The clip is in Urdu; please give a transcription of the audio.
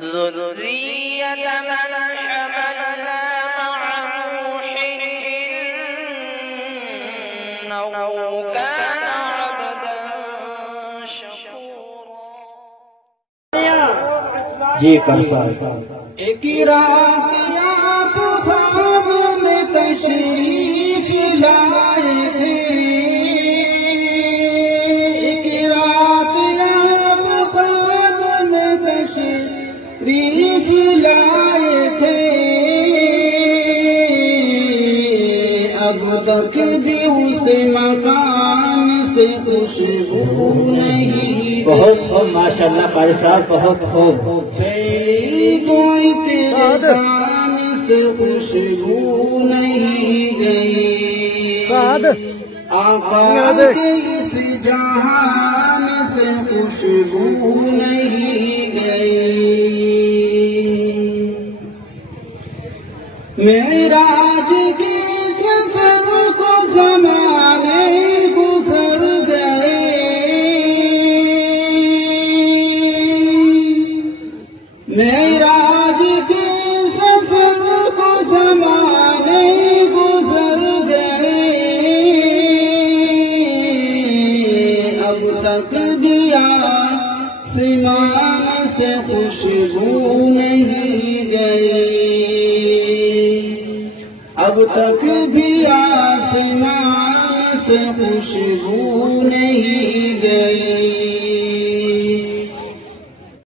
ذرية من حملنا مع نوح إنه كان عبدا شكورا. جی کرسا ایک رات آپ خواب میں تشریف لائے تھے، ایک رات آپ خواب میں تشریف لائے تھے، اب تک بھی اس مکان سے خوشبو نہیں، بہت خوب ماشاءاللہ قاری صاحب، بہت خوب. پھیلی کوئی تیرے دان سے خوشبو نہیں گئی، آقا کے اس جہان سے خوشبو نہیں گئی. معراج کی سفر کو زمانے گزر گئے، معراج کے سفر کو زمانے گزر گئے، اب تک بھی آسمان سے خوشبو نہیں گئی، اب تک بھی آسمان سے خوشبو نہیں گئی.